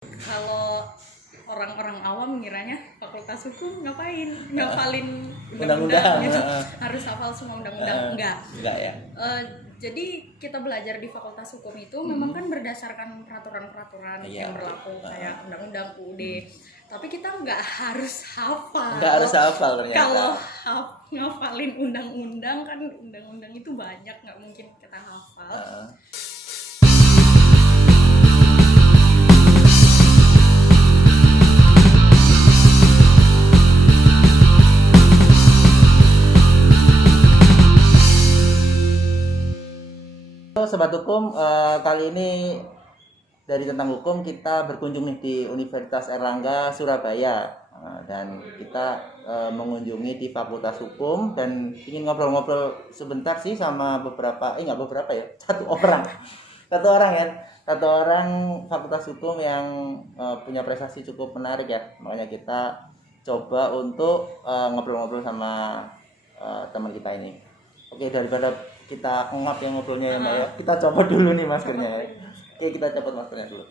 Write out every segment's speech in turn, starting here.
Kalau orang-orang awam ngiranya fakultas hukum ngapain ngapalin Undang-undang. undang-undang gitu. Harus hafal semua undang-undang. Enggak ya. Jadi kita belajar di fakultas hukum itu memang kan berdasarkan peraturan-peraturan Iya. yang berlaku kayak undang-undang UUD. Tapi kita nggak harus hafal. Enggak harus hafal ternyata. Kalau ngafalin undang-undang kan undang-undang itu banyak, nggak mungkin kita hafal. Halo Sobat Hukum, kali ini dari Tentang Hukum kita berkunjung nih di Universitas Airlangga Surabaya. Dan kita mengunjungi di Fakultas Hukum dan ingin ngobrol-ngobrol sebentar sih sama satu orang Fakultas Hukum yang punya prestasi cukup menarik ya. Makanya kita coba untuk ngobrol-ngobrol sama teman kita ini. Oke, daripada kita ngap yang ngobrolnya ya Mbak ya, kita coba dulu nih maskernya ya. Oke, kita copot maskernya dulu.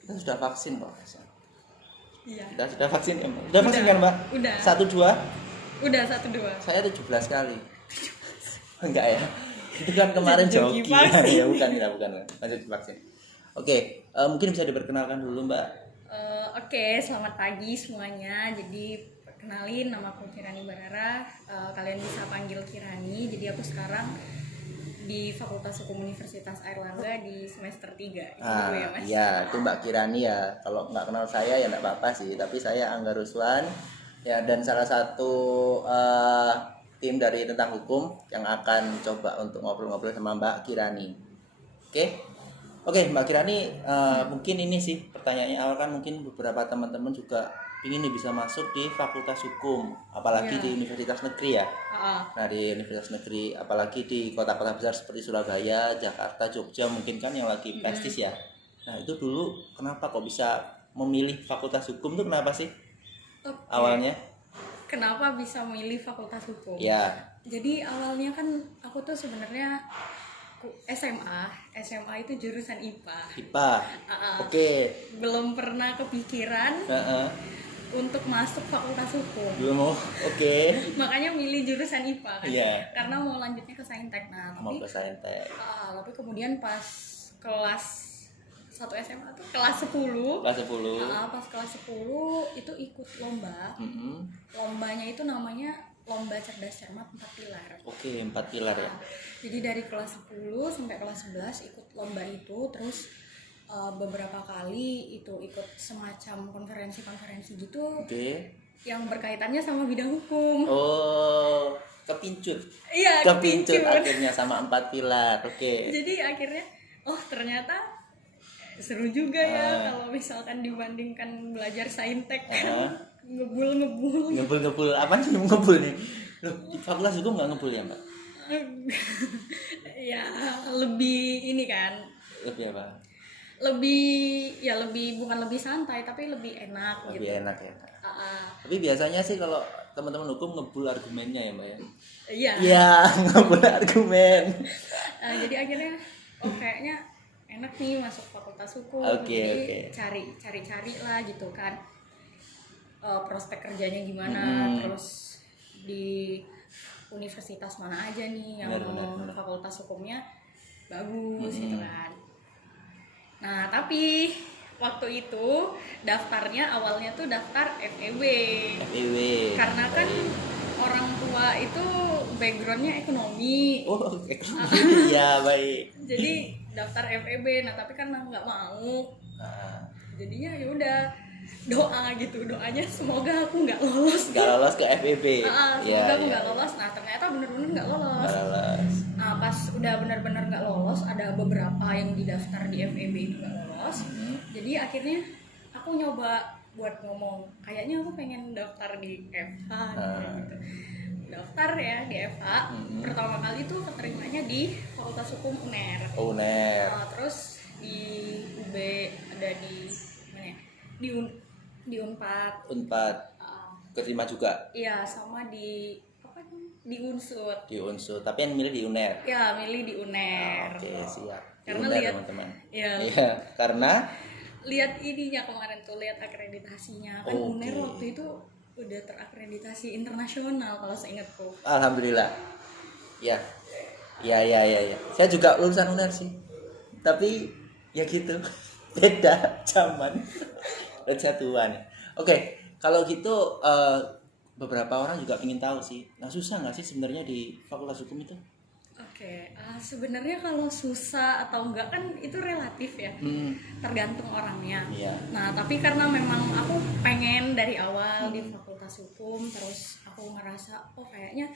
Kita sudah vaksin kok. Iya. Kita sudah vaksin ya Mbak? Sudah vaksin kan Mbak? Udah. 1-2? Udah 1-2. Saya 17 kali. Enggak ya? Itu kan kemarin Joki joki. vaksin. Ya bukan. Lanjut vaksin. Oke, mungkin bisa diperkenalkan dulu Mbak. Oke, selamat pagi semuanya. Jadi perkenalin, nama aku Kirani Barara. Kalian bisa panggil Kirani. Jadi aku sekarang di Fakultas Hukum Universitas Airlangga di semester 3. Itu dulu ya Mas. Iya, itu Mbak Kirani ya. Kalau nggak kenal saya ya nggak apa-apa sih. Tapi saya Angga Ruswan ya, dan salah satu tim dari Tentang Hukum yang akan coba untuk ngobrol-ngobrol sama Mbak Kirani. Oke, Mbak Kirani, mungkin ini sih pertanyaannya awal kan mungkin beberapa teman-teman juga ingin nih bisa masuk di Fakultas Hukum, apalagi di Universitas Negeri ya. Nah, di Universitas Negeri, apalagi di kota-kota besar seperti Surabaya, Jakarta, Jogja mungkin kan yang lagi prestis ya. Nah, itu dulu kenapa kok bisa memilih Fakultas Hukum tuh kenapa sih? Oke. Awalnya? Kenapa bisa memilih Fakultas Hukum? Ya. Jadi awalnya kan aku tuh sebenarnya SMA itu jurusan IPA. IPA. Oke. Belum pernah kepikiran untuk masuk Fakultas Hukum. Belum mau. Oke. Makanya milih jurusan IPA kan. Iya. Karena mau lanjutnya ke Saintek. Nah, Mau ke Saintek. tapi kemudian pas kelas 1 SMA tuh kelas 10. Kelas 10. Pas kelas 10 itu ikut lomba. Lombanya itu namanya Lomba Cerdas Cermat 4 Pilar. Oke, 4 pilar ya. Jadi dari kelas 10 sampai kelas 11 ikut lomba itu, terus beberapa kali itu ikut semacam konferensi-konferensi gitu. Oke. Yang berkaitannya sama bidang hukum. Oh, kepincut. Iya, Kepincut akhirnya sama 4 pilar. Oke. Jadi akhirnya ternyata seru juga ya kalau misalkan dibandingkan belajar saintek kan. Ngebul. Apa sih ngebul nih? Loh, di Fakultas Hukum nggak ngebul ya Mbak? Ya lebih ini kan. Lebih apa? Lebih bukan lebih santai tapi lebih enak. Lebih gitu. enak ya. Tapi biasanya sih kalau teman-teman hukum ngebul argumennya ya Mbak ya? Iya. Iya, ngebul argumen. Jadi akhirnya kayaknya enak nih masuk Fakultas Hukum. Oke. Cari lah gitu kan. Prospek kerjanya gimana, terus di universitas mana aja nih yang Benar. fakultas hukumnya bagus gitu kan. Nah tapi waktu itu daftarnya awalnya tuh daftar FEB. Karena kan orang tua itu backgroundnya ekonomi. Oh, ekonomi. Iya, baik. Jadi daftar FEB, nah tapi kan nggak mau. Jadinya ya udah doanya semoga aku nggak lolos ke FEB. semoga aku nggak lolos. Nah ternyata bener-bener nggak lolos. Nah pas udah bener-bener nggak lolos, ada beberapa yang didaftar di FEB itu nggak lolos. Jadi akhirnya aku nyoba buat ngomong kayaknya aku pengen daftar di FH gitu. Daftar ya di FH. Pertama kali tuh keterimanya di Fakultas Hukum UNER. Terus di UB ada di di Unpad. Keterima juga. Iya, sama di Unsur. Tapi yang milih di UNER. Ya, milih di UNER. Oke, siap. Karena UNER, lihat teman-teman. Iya. Karena lihat ininya kemarin tuh, lihat akreditasinya kan. UNER waktu itu udah terakreditasi internasional kalau seingatku. Alhamdulillah. Ya. Saya juga lulusan UNER sih. Tapi ya gitu. Beda zaman. Dan satuan. Oke, kalau gitu beberapa orang juga ingin tahu sih. Nah, susah nggak sih sebenarnya di Fakultas Hukum itu? Oke, sebenarnya kalau susah atau enggak kan itu relatif ya, tergantung orangnya. Nah, tapi karena memang aku pengen dari awal di Fakultas Hukum, terus aku ngerasa kayaknya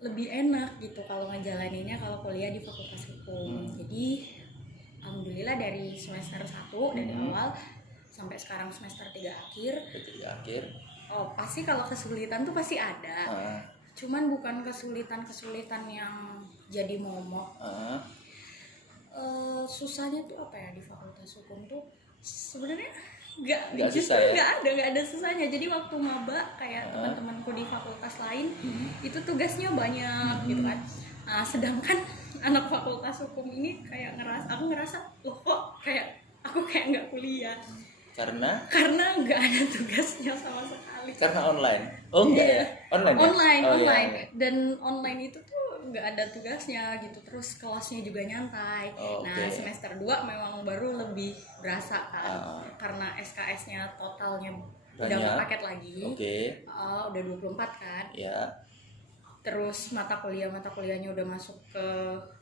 lebih enak gitu kalau ngejalaninnya kalau kuliah di Fakultas Hukum. Jadi alhamdulillah dari semester 1 dari awal sampai sekarang semester 3 akhir. Pasti kalau kesulitan tuh pasti ada. Cuman bukan kesulitan yang jadi momok. Susahnya tuh apa ya di Fakultas Hukum tuh sebenarnya nggak ada susahnya. Jadi waktu maba kayak teman-temanku di fakultas lain itu tugasnya banyak gitu kan. Sedangkan anak Fakultas Hukum ini kayak aku ngerasa loh kok kayak aku kayak nggak kuliah. Karena nggak ada tugasnya sama sekali. Karena online. Enggak ya? Online. Online. Dan online itu tuh nggak ada tugasnya gitu. Terus kelasnya juga nyantai. Nah, semester 2 memang baru lebih berasa kan. Karena SKS-nya totalnya udah nggak paket lagi. Udah 24 kan. Terus mata kuliahnya udah masuk ke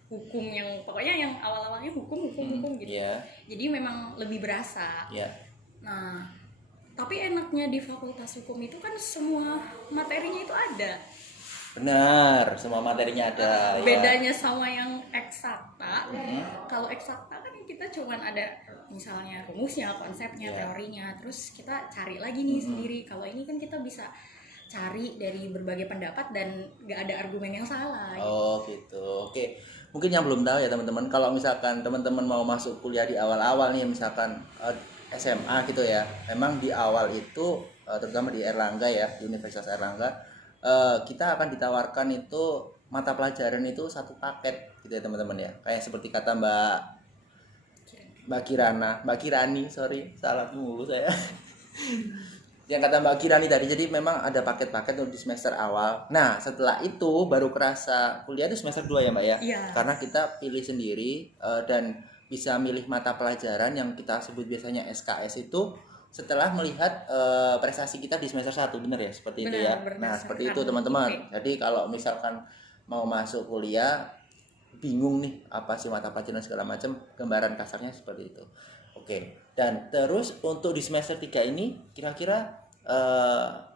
hukum yang pokoknya yang awal-awalnya hukum gitu. Jadi memang lebih berasa. Nah, tapi enaknya di Fakultas Hukum itu kan semua materinya itu ada. Benar, semua materinya ada. Bedanya sama yang eksakta, kalau eksakta kan kita cuman ada misalnya rumusnya, konsepnya, teorinya, terus kita cari lagi nih sendiri. Kalau ini kan kita bisa cari dari berbagai pendapat dan nggak ada argumen yang salah. Gitu. Oke. Mungkin yang belum tahu ya teman-teman, kalau misalkan teman-teman mau masuk kuliah di awal-awal nih, misalkan SMA gitu ya, memang di awal itu terutama di Airlangga ya, di Universitas Airlangga, kita akan ditawarkan itu mata pelajaran itu satu paket gitu ya teman-teman ya, kayak seperti kata Mbak Kirani, sorry salah mulu saya. Yang kata Mbak Kirani tadi, jadi memang ada paket-paket untuk di semester awal. Nah setelah itu baru kerasa kuliah itu semester 2 ya Mbak ya? Karena kita pilih sendiri dan bisa milih mata pelajaran yang kita sebut biasanya SKS itu setelah melihat prestasi kita di semester 1, benar ya? Seperti itu ya. Nah, seperti itu teman-teman. Jadi kalau misalkan mau masuk kuliah bingung nih apa sih mata pelajaran segala macam, gambaran kasarnya seperti itu. Dan terus untuk di semester 3 ini kira-kira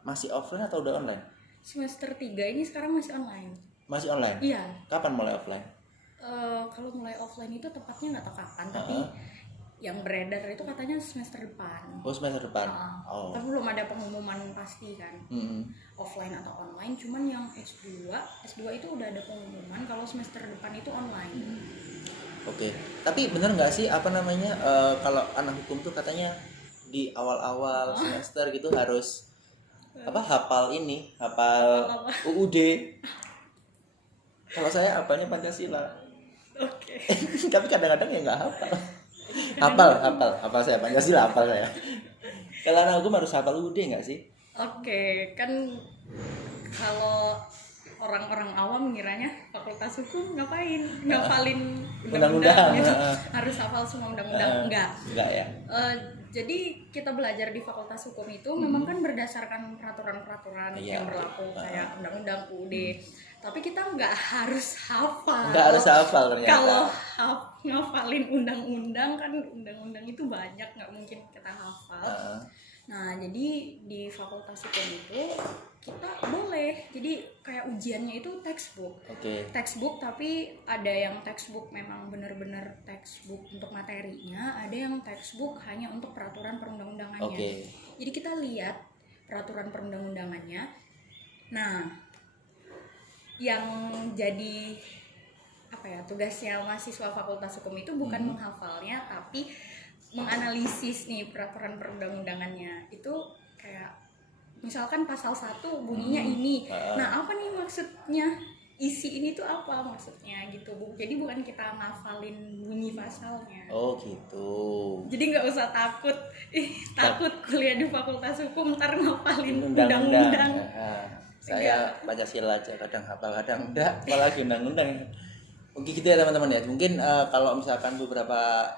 masih offline atau udah online? Semester 3 ini sekarang masih online. Masih online? Iya. Kapan mulai offline? Kalau mulai offline itu tepatnya nggak tahu kapan, tapi yang beredar itu katanya semester depan. Semester depan. Tapi belum ada pengumuman pasti kan. Offline atau online, cuman yang S2 itu udah ada pengumuman kalau semester depan itu online. Tapi benar nggak sih kalau anak hukum tuh katanya di awal-awal semester gitu harus hafal UUD. Kalau saya hafalnya Pancasila. Tapi kadang-kadang ya nggak hafal. Hafal saya Pancasila, hafal saya. Kalau anak hukum harus hafal UUD nggak sih? Kan kalau orang-orang awam ngiranya Fakultas Hukum ngapain ngafalin undang-undang gitu. Harus hafal semua undang-undang. Enggak ya. Jadi kita belajar di Fakultas Hukum itu memang kan berdasarkan peraturan-peraturan yang berlaku kayak undang-undang UUD. Tapi kita nggak harus hafal. Ternyata. Kalau ngafalin undang-undang kan undang-undang itu banyak, nggak mungkin kita hafal. Nah, jadi di Fakultas Hukum itu kita boleh. Jadi kayak ujiannya itu textbook. Textbook, tapi ada yang textbook memang benar-benar textbook untuk materinya, ada yang textbook hanya untuk peraturan perundang-undangannya. Jadi kita lihat peraturan perundang-undangannya. Nah, yang jadi tugasnya mahasiswa Fakultas Hukum itu bukan menghafalnya, tapi menganalisis nih peraturan perundang-undangannya. Itu kayak misalkan pasal 1 bunyinya ini. Nah, apa nih maksudnya? isi ini tuh apa maksudnya gitu Bu. Jadi bukan kita ngafalin bunyi pasalnya. Oh gitu. Jadi nggak usah takut, takut kuliah di Fakultas Hukum ntar ngafalin Undang-undang. undang-undang. Saya Pancasila aja kadang hafal kadang enggak, apalagi undang-undang. Mungkin gitu ya teman-teman ya. Mungkin kalau misalkan beberapa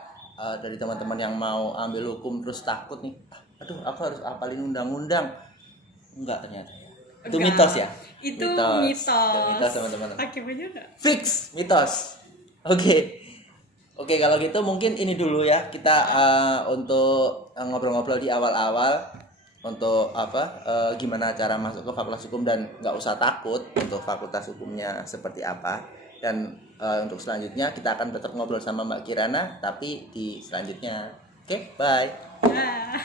dari teman-teman yang mau ambil hukum terus takut nih, aduh aku harus hafalin undang-undang. Enggak ternyata ya. Itu Enggak. mitos ya? Itu mitos. Itu mitos teman-teman. Hakim aja enggak? Fix mitos. Oke, kalau gitu mungkin ini dulu ya kita untuk ngobrol-ngobrol di awal-awal untuk gimana cara masuk ke Fakultas Hukum dan nggak usah takut untuk Fakultas Hukumnya seperti apa. Dan untuk selanjutnya kita akan tetap ngobrol sama Mbak Kirana tapi di selanjutnya. Oke, bye. Nah.